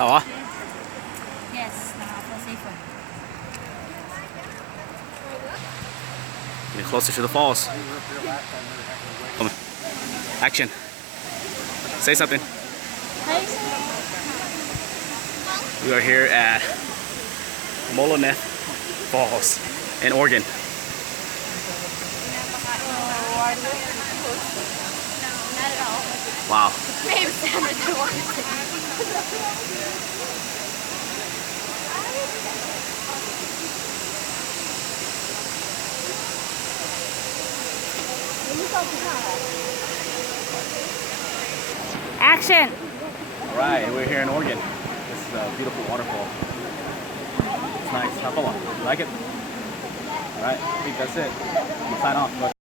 Oo. Yes, nakaka-safe. Getting closer to the falls. Come on. Action. Say something. We are here at Moloneth Falls in Oregon. Not at all. Wow. Maybe Sam doesn't want to. Action! Alright, we're here in Oregon. This is a beautiful waterfall. It's nice. How come? Like it? Alright, I think that's it. I'm gonna sign off.